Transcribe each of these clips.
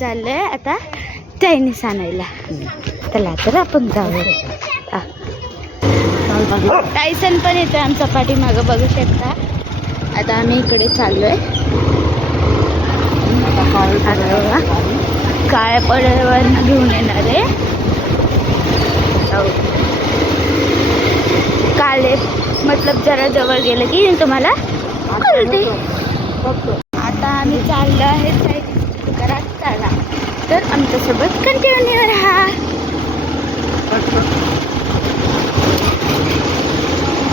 चाललोय आता चायनीज आणायला. चला तर आपण जाऊया. टायसन पण येतोय आमचा पाठीमागं बघू शकता. आता आम्ही इकडे चाललोय. काळ्या पडद्यावर घेऊन येणार आहे. काले मतलब जरा जवळ गेलं की तुम्हाला कळते. आता आम्ही चाललो आहे चायनीज दुकानात. चला तर आमच्यासोबत कंटिन्यू राहा.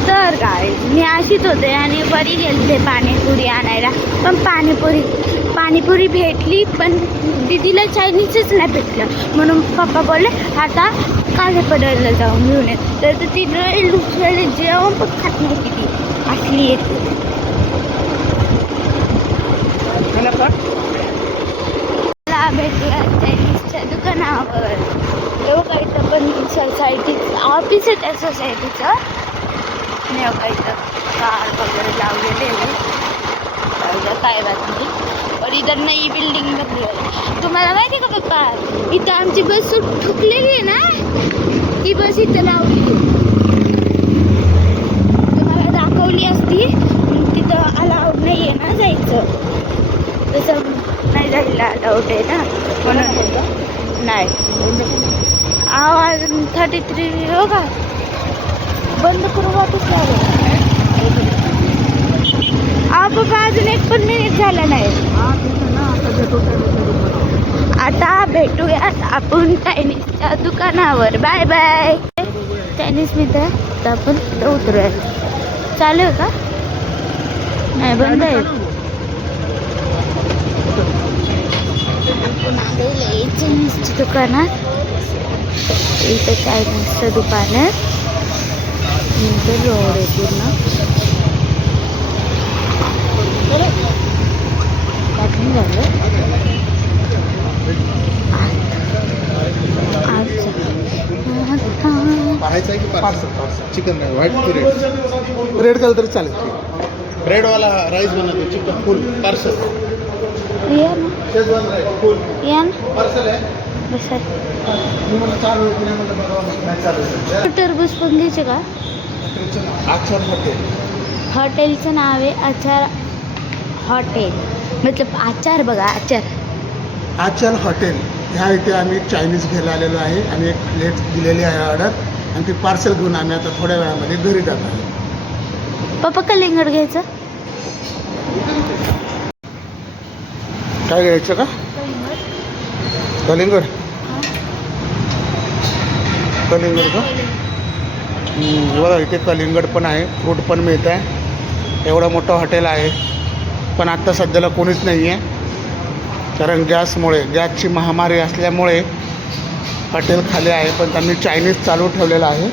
तर काय मी अशीच होते आणि वरी गेलते पाणीपुरी आणायला. पण पाणीपुरी भेटली पण दीदीला चायनीजच नाही भेटलं. म्हणून पप्पा बोलले आता काले पडायला जाऊन घेऊन येत. तर तिनं दुसऱ्याला जेवण पण खात नाही किती असली येते. भेटूया चायनीजच्या दुकानावर. एवढं काही पण सोसायटी ऑफिस आहे त्या सोसायटीचं. काही तर कार वगैरे लावलेले काय बात नाही. पण इधर नई बिल्डिंग बनली आहे. तुम्हाला माहिती आहे का पप्पा इथं आमची बस ठुकलेली आहे ना. ती बस इथं लावली. तुम्हाला दाखवली असती. तिथं अलाउड नाही आहे ना जायचं. तसं नाही जायला अलाउड आहे ना म्हणून नाही. आवाज 33 हो का बंद करू वाटच लागेल. बाबा अजून 1 पण मिनिट झाला नाही. आता भेटूयात आपण चायनीजच्या दुकानावर. Bye bye. चायनीज मिळतं तर आपण उतरूया. चालू आहे का नाही बंद आहे. आपण आलेले चायनीजच्या दुकानात. इथं चायनीजचं दुकान आहे. रोड आहे पूर्ण. काढून झालं. पाहायचं आहे की चिकन व्हाईट रेड कलर तरी चालेल. रेडवाला राईस बनवतो. चिकन फुल पार्सल या ना. फुल या ना पार्सल आहे. बस चालू. टरबूज पण घ्यायचे का. आचार हॉटेल. हॉटेलचं नाव आहे आचार हॉटेल. मतलब आचार बघा आचार. आचार हॉटेल. ह्या इथे आम्ही चायनीज घ्यायला आलेलो आहे आणि एक प्लेट दिलेली आहे ऑर्डर. आणि ती पार्सल घेऊन आम्ही आता थोड्या वेळामध्ये घरी जात आहे. पप्पा कलिंगड घ्यायचं. काय घ्यायचं का कलिंगड. कलिंगड का बघा इथे कलिंगड पण आहे. फ्रूट पण मिळत आहे. एवढं मोठं हॉटेल आहे पण आत्ता सध्याला कोणीच नाही आहे. कारण गॅसची महामारी असल्यामुळे हॉटेल खाली आहे. पण त्यांनी चायनीज चालू ठेवलेलं आहे.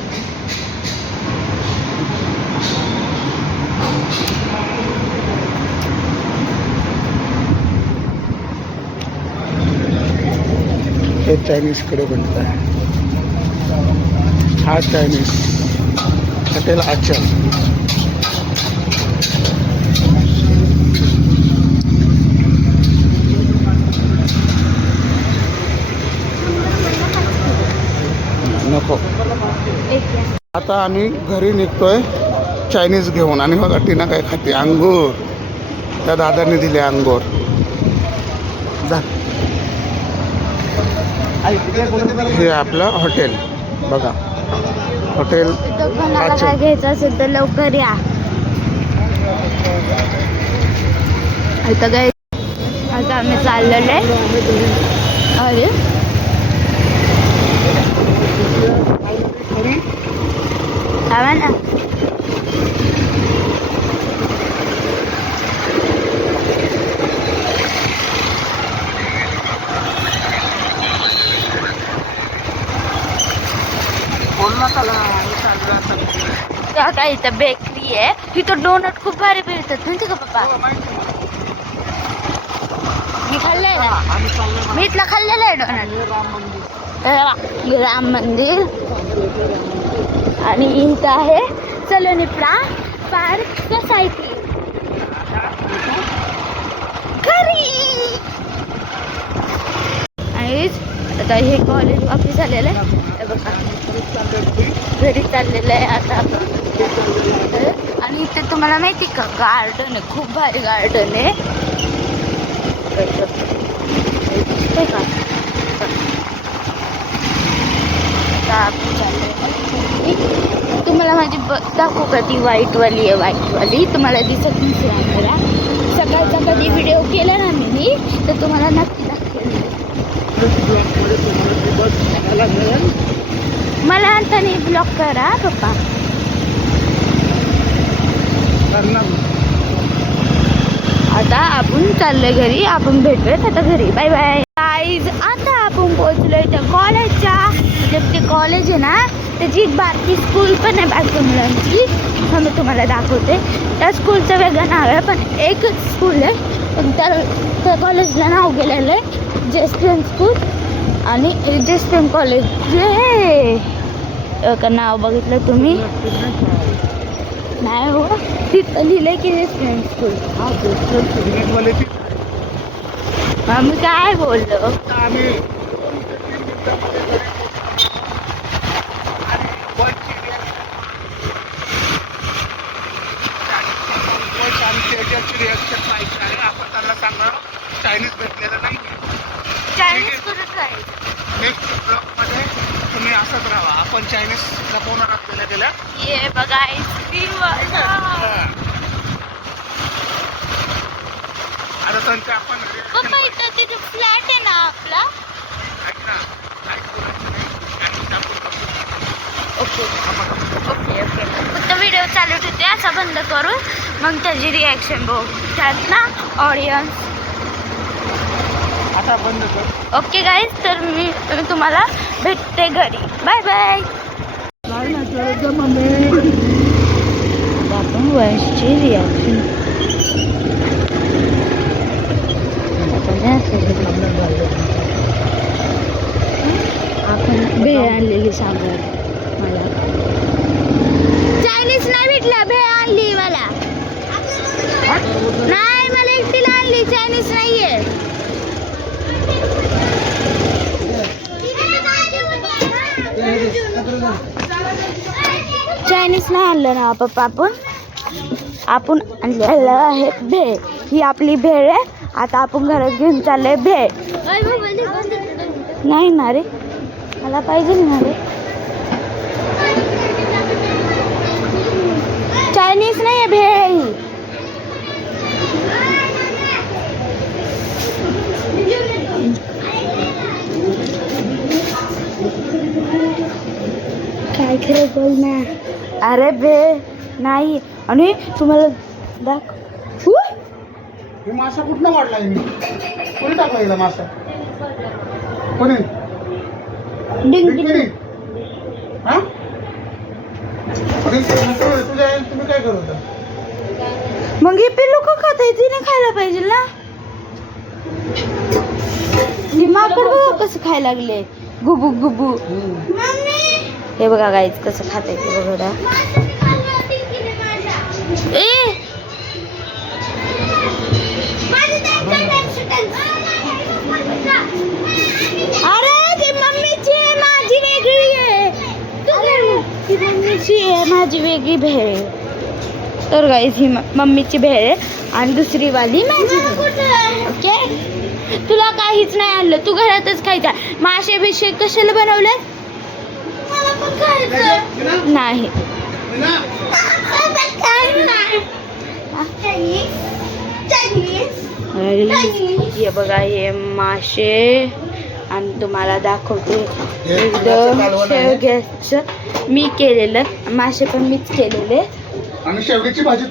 हे चायनीजकडे बनत आहे. हा चायनीज हॉटेल आचार. नको. आता आम्ही घरी निघतोय चायनीज घेऊन. आणि बघा टीना काय खाते. अंगूर. त्या दादाने दिले अंगूर. जा. हे आपलं हॉटेल बघा. हॉटेल कोणाला काय घ्यायचं असेल तर लवकर या. आता आम्ही चाललेलो आहे. अरे हवा ना. काय इथं बेकरी आहे. तिथं डोनट खूप भारी मिळतात माहिती का पप्पा. मी खाल्लंय ना. मी इथला खाल्लेला आहे डोनट. राम मंदिर. आणि इथं आहे सलोनीप्रा पार्क सोसायटी. घरी आता हे कॉलेज वापस आलेलं आहे. हे बघा घरी चाललेलं आहे आता आपण. आणि इथे तुम्हाला माहिती का गार्डन आहे, खूप भारी गार्डन आहे. दिसतंय का? आता आपण चाललोय. तुम्हाला माझी दाखवू का ती व्हाईटवाली आहे, व्हाईटवाली तुम्हाला दिसत नसेल मला. सकाळचा कधी व्हिडिओ केला ना मी तर तुम्हाला नक्की दाखवेल. मला आता नाही ब्लॉक करा पप्पा. आता आपण चाललोय घरी. आपण भेटूयात आता घरी. Bye bye guys. आता आपण पोहोचलोय त्या कॉलेजच्या. म्हणजे ते कॉलेज आहे ना त्याची एक बारकी स्कूल पण आहे बारक्या मुलांची. हा मी तुम्हाला दाखवते. त्या स्कूलचं वेगळं नाव आहे पण एकच स्कूल आहे. पण त्या कॉलेजला नाव गेलेलं आहे जेएसपीएम स्कूल. आणि जेएसपीएम कॉलेज जे का नाव बघितलं तुम्ही? नाही हो, तिथं लिहिलंय की जेएसपीएम स्कूल. मी काय बोललो? आपण त्यांना सांगा चायनीज भेटलेलं नाही. चायनीज कुठं जाईल? नेक्स्ट ब्लॉकमध्ये तुम्ही असंच राहा. आपण चायनीज लपवणार आपल्याला गेल्या. ये बघा आईस्क्रीम. आता त्यांचे आपण पप्पा इथं तिथे फ्लॅट आहे ना आपला. Okay okay okay. फक्त व्हिडिओ चालू ठेवते असा बंद करून मग त्याची रिॲक्शन बघू त्यात ना ऑडियन्स. आता बंद कर. Okay guys. तर मी तुम्हाला भेटते घरी. Bye bye. आपण वंशची रिॲक्शन आपण भेळ आणलेली सांगू मला. चायनीज नाही भेटला, भेळ आणली मला. नाही मला एकटीला आणली, चायनीज नाहीये. चायनीज नाही आणलं ना पप्पा. आपण आणलेलं आहे भेळ. ही आपली भेळ आहे. आता आपण घरात घेऊन चाललोय भेळ. नाही ना रे, मला पाहिजे ना रे. चायनीज नाही आहे, भेळ आहे ही. काय खरं बोल ना. अरे भेळ नाही. आणि तुम्हाला हे मासा कुठनं वाढला? कोणी टाकला गेला मासा? कोणी? हा? तुम्ही काय करत होता? मग हे पिल्लू का खात आहे? तिने खायला पाहिजे ना. ही माकड बघा कसं खायला लागले. गुबू गुबू. हे बघा गाईच कसं खात आहे ते बघा. अरे ती मम्मीची आहे, माझी वेगळी आहे. ती मम्मीची आहे, माझी वेगळी भेळ आहे. तर गाईस ही मम्मीची भेळ आहे आणि दुसरी वाली माझी. ओके. तुला काहीच नाही आणलं, तू घरातच खायचा. मासे बिशे कशाला बनवले? नाही. हे बघा हे मासे आणि तुम्हाला दाखवते एकदम शेवग्याचं मी केलेलं. मासे पण मीच केलेले. आणि शेवग्याची भाजी